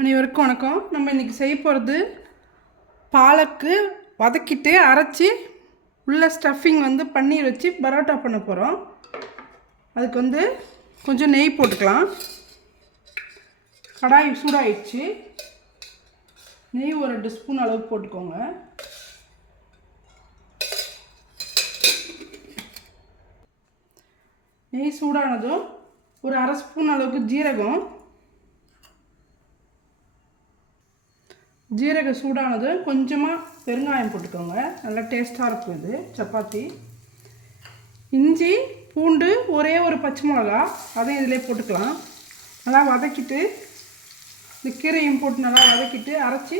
அனைவருக்கும் வணக்கம். நம்ம இன்றைக்கி செய்ய போகிறது பாலக்கு வதக்கிட்டு அரைச்சி உள்ள ஸ்டஃபிங் பன்னீர் வச்சு பரோட்டா பண்ண போகிறோம். அதுக்கு கொஞ்சம் நெய் போட்டுக்கலாம். கடாய் சூடாயிடுச்சு. நெய் ஒரு 2 ஸ்பூன் அளவுக்கு போட்டுக்கோங்க. நெய் சூடானதும் ஒரு 1/2 ஸ்பூன் அளவுக்கு ஜீரகம் சூடானது கொஞ்சமாக பெருங்காயம் போட்டுக்கோங்க. நல்லா டேஸ்ட்டாக இருக்கும் இது சப்பாத்தி. இஞ்சி பூண்டு ஒரே ஒரு பச்சை மிளகா அதையும் இதிலே போட்டுக்கலாம். நல்லா வதக்கிட்டு இந்த கீரையும் போட்டு நல்லா வதக்கிட்டு அரைச்சி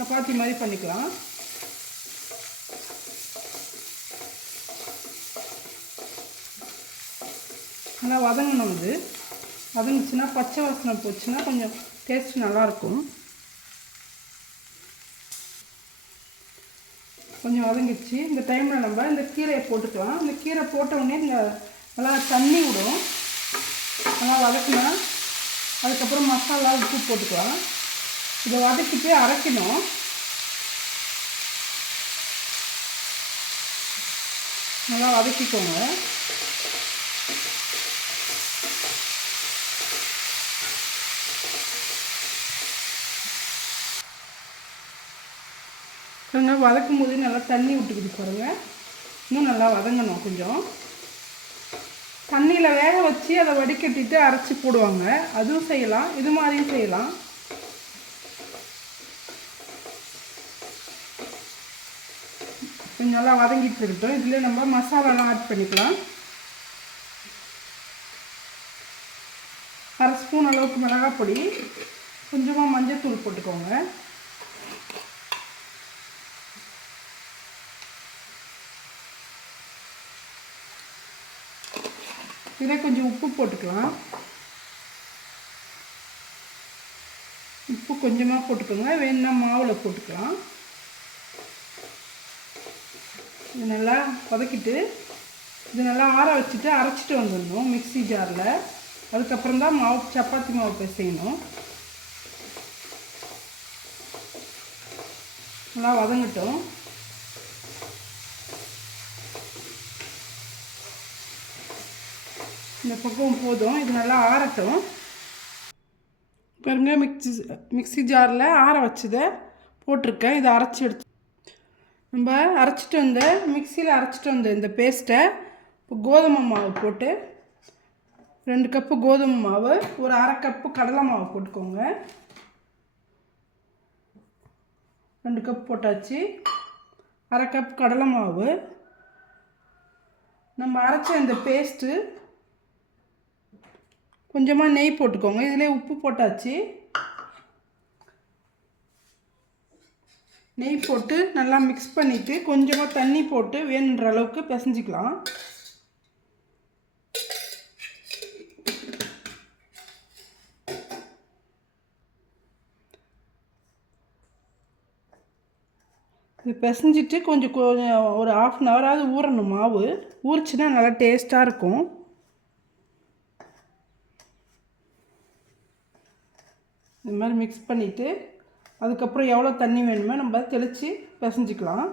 சப்பாத்தி மாதிரி பண்ணிக்கலாம். நல்லா வதங்கணும். இது வதங்கிச்சுன்னா பச்சை வாசனை போச்சுன்னா கொஞ்சம் டேஸ்ட் நல்லாயிருக்கும். கொஞ்சம் வதங்கிடுச்சு. இந்த டைமில் நம்ம இந்த கீரையை போட்டுக்கலாம். இந்த கீரை போட்டவுடனே இந்த நல்லா தண்ணி விடும். நல்லா வதக்கினா அதுக்கப்புறம் மசாலா உப்பு போட்டுக்கலாம். இதை வதக்கிட்டு அரைக்கணும். நல்லா வதக்கிக்கோங்க. வதக்கும் போது நல்லா தண்ணி விட்டுக்கிட்டு பாருங்கள். இன்னும் நல்லா வதங்கணும். கொஞ்சம் தண்ணியில் வேக வச்சு அதை வடிகட்டிட்டு அரைச்சி போடுவாங்க. அதுவும் செய்யலாம், இது மாதிரியும் செய்யலாம். கொஞ்சம் நல்லா வதங்கிட்டு இருக்கட்டும். இதில் நம்ம மசாலாலாம் ஆட் பண்ணிக்கலாம். 1/2 ஸ்பூன் அளவுக்கு மிளகாய் பொடி, கொஞ்சமாக மஞ்சள் போட்டுக்கோங்க. இதில் கொஞ்சம் உப்பு போட்டுக்கலாம். உப்பு கொஞ்சமாக போட்டுக்கோங்க. வேணும்னா மாவில் போட்டுக்கலாம். இது நல்லா வதக்கிட்டு இது நல்லா ஆற வச்சுட்டு அரைச்சிட்டு வந்துடணும் மிக்ஸி ஜாரில். அதுக்கப்புறம் தான் சப்பாத்தி மாவு பிசையணும். நல்லா வதங்கட்டும். இந்த பக்கம் போதும். இது நல்லா ஆறட்டும். பாருங்க, மிக்ஸி ஜாரில் ஆற வச்சதை போட்டிருக்கேன். இதை நம்ம மிக்சியில் அரைச்சிட்டு வந்த இந்த பேஸ்ட்டை இப்போ கோதுமை மாவு போட்டு 2 கப்பு கோதுமை மாவு, ஒரு 1/2 கப்பு கடலை மாவு போட்டுக்கோங்க. 2 கப் போட்டாச்சு. 1/2 கப் கடலை மாவு, நம்ம அரைச்ச இந்த பேஸ்ட்டு, கொஞ்சமாக நெய் போட்டுக்கோங்க. இதிலே உப்பு போட்டாச்சு. நெய் போட்டு நல்லா மிக்ஸ் பண்ணிவிட்டு கொஞ்சமாக தண்ணி போட்டு வேணுன்ற அளவுக்கு பிசைஞ்சிக்கலாம். இது பிசைஞ்சிட்டு கொஞ்சம் ஒரு 1/2 ஹவராவது ஊறணும். மாவு ஊறிச்சுன்னா நல்லா டேஸ்ட்டாக இருக்கும். இந்த மாதிரி மிக்ஸ் பண்ணிவிட்டு அதுக்கப்புறம் எவ்வளோ தண்ணி வேணுமோ நம்ம தெளித்து பிசைஞ்சிக்கலாம்.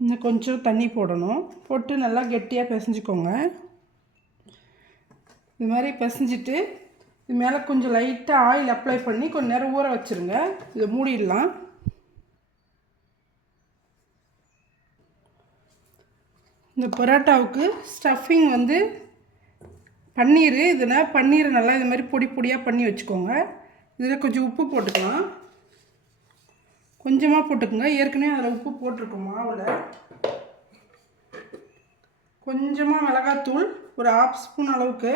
இன்னும் கொஞ்சம் தண்ணி போடணும். போட்டு நல்லா கெட்டியாக பிசைஞ்சிக்கோங்க. இது மாதிரி பிசைஞ்சிட்டு இது மேலே கொஞ்சம் லைட்டாக ஆயில் அப்ளை பண்ணி கொஞ்சம் நேரம் ஊற வச்சுருங்க. இதை மூடிடலாம். இந்த பரோட்டாவுக்கு ஸ்டஃபிங் பன்னீர். இதில் பன்னீரை நல்லா இது மாதிரி பொடி பொடியாக பண்ணி வச்சுக்கோங்க. இதில் கொஞ்சம் உப்பு போட்டுக்கலாம். கொஞ்சமாக போட்டுக்கோங்க. ஏற்கனவே அதில் உப்பு போட்டிருக்கோம் மாவில். கொஞ்சமாக மிளகாத்தூள் ஒரு 1/2 ஸ்பூன் அளவுக்கு,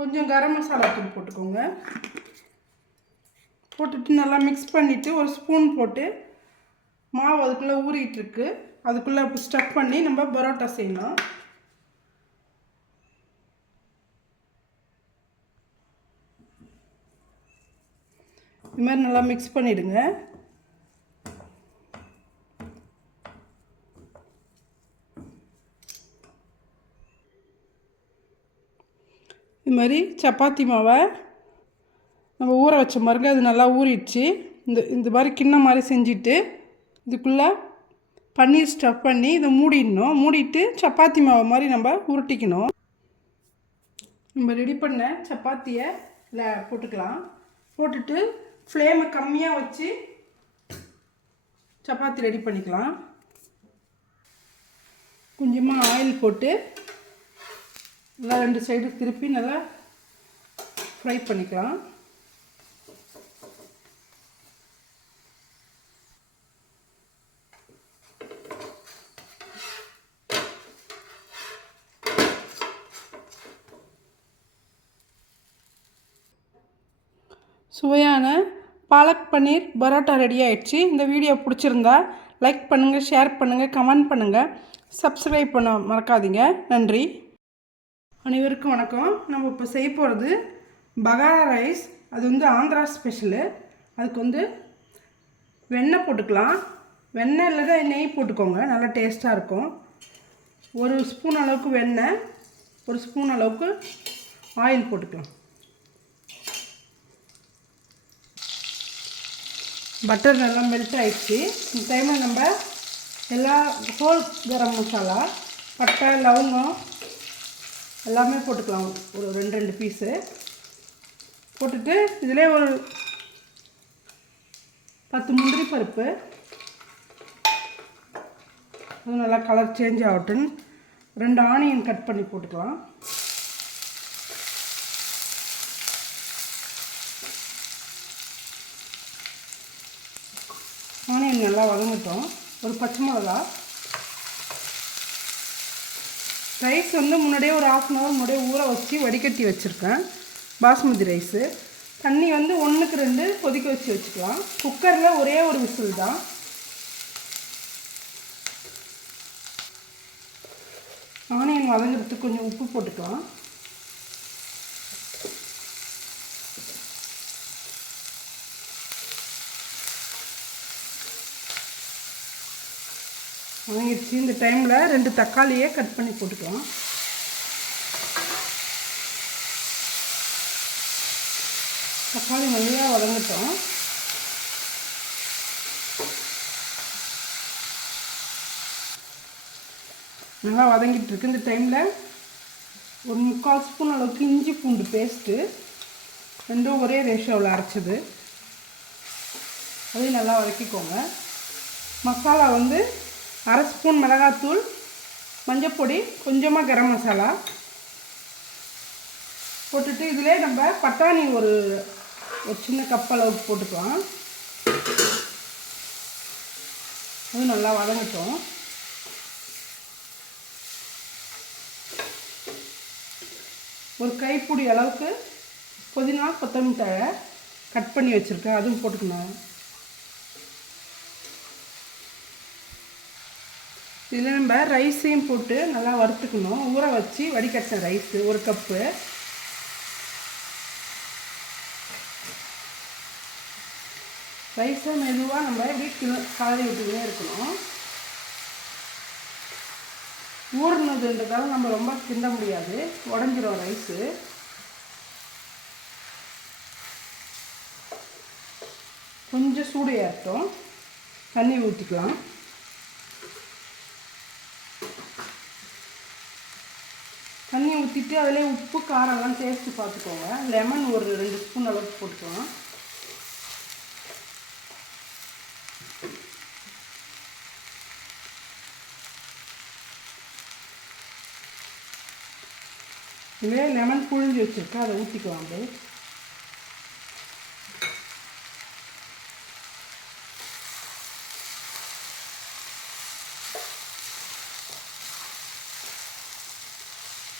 கொஞ்சம் கரம் மசாலா தூள் போட்டுக்கோங்க. போட்டுட்டு நல்லா மிக்ஸ் பண்ணிவிட்டு ஒரு ஸ்பூன் போட்டு மாவு அதுக்குள்ளே ஊறிட்டுருக்கு. அதுக்குள்ளே ஸ்டஃப் பண்ணி நம்ம பரோட்டா செய்யலாம். இது மாதிரி நல்லா மிக்ஸ் பண்ணிவிடுங்க. இது மாதிரி சப்பாத்தி மாவை நம்ம ஊற வச்ச பாருங்க, அது நல்லா ஊறிடுச்சு. இந்த மாதிரி கிண்ணம் மாதிரி செஞ்சுட்டு இதுக்குள்ளே பன்னீர் ஸ்டஃப் பண்ணி இதை மூடிடணும். மூடிட்டு சப்பாத்தி மாவு மாதிரி நம்ம உருட்டிக்கணும். நம்ம ரெடி பண்ண சப்பாத்தியை இதில் போட்டுக்கலாம். போட்டுட்டு ஃப்ளேமை கம்மியாக வச்சு சப்பாத்தி ரெடி பண்ணிக்கலாம். கொஞ்சமாக ஆயில் போட்டு நல்லா 2 சைடு திருப்பி நல்லா ஃப்ரை பண்ணிக்கலாம். சுவையான பாலக் பன்னீர் பரோட்டா ரெடி ஆகிடுச்சு. இந்த வீடியோ பிடிச்சிருந்தா லைக் பண்ணுங்கள், ஷேர் பண்ணுங்கள், கமெண்ட் பண்ணுங்கள், சப்ஸ்கிரைப் பண்ண மறக்காதீங்க. நன்றி. அனைவருக்கும் வணக்கம். நம்ம இப்போ செய்ய போகிறது பகாரா ரைஸ். அது வந்து ஆந்திரா ஸ்பெஷலு. அதுக்கு வெண்ணெய் போட்டுக்கலாம். வெண்ணெய் இல்லைன்னா நெய் போட்டுக்கோங்க, நல்லா டேஸ்ட்டாக இருக்கும். 1 ஸ்பூன் அளவுக்கு வெண்ணெய், 1 ஸ்பூன் அளவுக்கு ஆயில் போட்டுக்கலாம். பட்டர் நல்லா மெல்ட் ஆகிடுச்சு. இந்த டைமில் நம்ம எல்லா ஹோல் கரம் மசாலா, பட்டை, லவங்கம் எல்லாமே போட்டுக்கலாம். ஒரு 2 பீஸு போட்டுட்டு இதிலே ஒரு 10 முந்திரி பருப்பு, அது நல்லா கலர் சேஞ்ச் ஆகட்டும். 2 ஆனியன் கட் பண்ணி போட்டுக்கலாம். ஆனியன் நல்லா வதங்கட்டும். ஒரு பச்சை மிளகா. ரைஸ் முன்னாடியே ஒரு 1/2 hour முன்னாடியே ஊற வச்சு வடிகட்டி வச்சுருக்கேன். பாஸ்மதி ரைஸு. தண்ணி 1க்கு 2 கொதிக்க வச்சுக்கலாம். குக்கரில் ஒரே ஒரு விசில் தான். ஆனியன் வதங்கிறதுக்கு கொஞ்சம் உப்பு போட்டுக்கலாம். வதங்கிடுச்சு. இந்த டைமில் 2 தக்காளியை கட் பண்ணி போட்டுக்கலாம். தக்காளி நல்லா வதங்கட்டும். நல்லா வதங்கிட்டு இருக்கு. இந்த டைமில் ஒரு 3/4 ஸ்பூன் அளவுக்கு இஞ்சி பூண்டு பேஸ்ட்டு, 2 ஒரே ரேஷியோவில் அரைச்சது, அதையும் நல்லா வதக்கிக்கோங்க. மசாலா 1/2 ஸ்பூன் மிளகாத்தூள், மஞ்சப்பொடி, கொஞ்சமாக கரம் மசாலா போட்டுட்டு இதிலே நம்ம பட்டாணி ஒரு சின்ன கப் அளவுக்கு போட்டுக்கலாம். அது நல்லா வதங்கட்டும். ஒரு கைப்பிடி அளவுக்கு புதினா, கொத்தமல்லி தழை கட் பண்ணி வச்சுருக்கேன், அதுவும் போட்டுக்கணும். இதில் நம்ம ரைஸையும் போட்டு நல்லா வறுத்துக்கணும். ஊற வச்சு வடிகட்டின ரைஸு 1 கப்பு. ரைஸை மெதுவாக நம்ம இப்படி கலரி விட்டுக்கிட்டே இருக்கணும். ஊறினதுன்றதால நம்ம ரொம்ப கிண்ட முடியாது, உடஞ்சிரும் ரைஸு. கொஞ்சம் சூடு ஏறட்டும். தண்ணி ஊற்றிக்கலாம். தண்ணி ஊற்றிட்டு அதிலே உப்பு காரம்லாம் டேஸ்ட்டு பார்த்துக்கோங்க. லெமன் ஒரு 2 ஸ்பூன் அளவுக்கு போட்டுக்கலாம். இதே லெமன் புழிஞ்சு வச்சுருக்கேன், அதை ஊற்றிக்கலாம். அப்படியே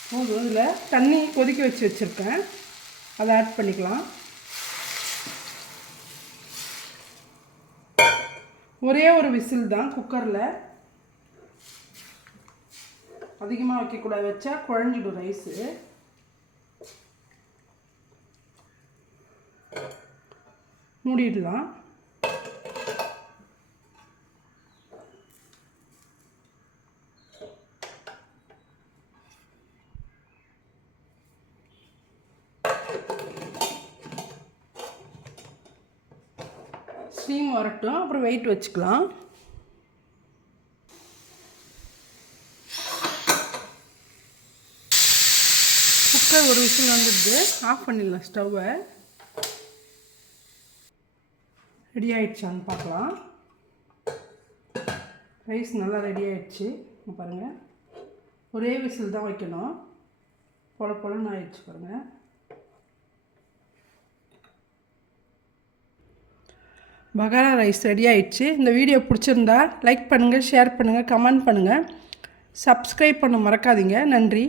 போதும். இதில் தண்ணி கொதிக்க வச்சுருக்கேன், அதை ஆட் பண்ணிக்கலாம். ஒரே ஒரு விசில் தான் குக்கரில், அதிகமாக வைக்கக்கூடாது, வச்சா குழஞ்சிடும் ரைஸு. மூடிடலாம். ஸ்டீம் வரட்டும், அப்புறம் வெயிட் வச்சுக்கலாம். குக்கர் ஒரு விசில் வந்துடுது, ஆஃப் பண்ணிடலாம் ஸ்டவ்வை. ரெடி ஆகிடுச்சான்னு பார்க்கலாம். ரைஸ் நல்லா ரெடி ஆகிடுச்சு. பாருங்கள், ஒரே விசில் தான் வைக்கணும். பொல பொலன்னு ஆகிடுச்சு பாருங்கள். பகாரா ரைஸ் ரெடி ஆகிடுச்சு. இந்த வீடியோ பிடிச்சிருந்தா லைக் பண்ணுங்கள், ஷேர் பண்ணுங்கள், கமெண்ட் பண்ணுங்கள், சப்ஸ்கிரைப் பண்ண மறக்காதீங்க. நன்றி.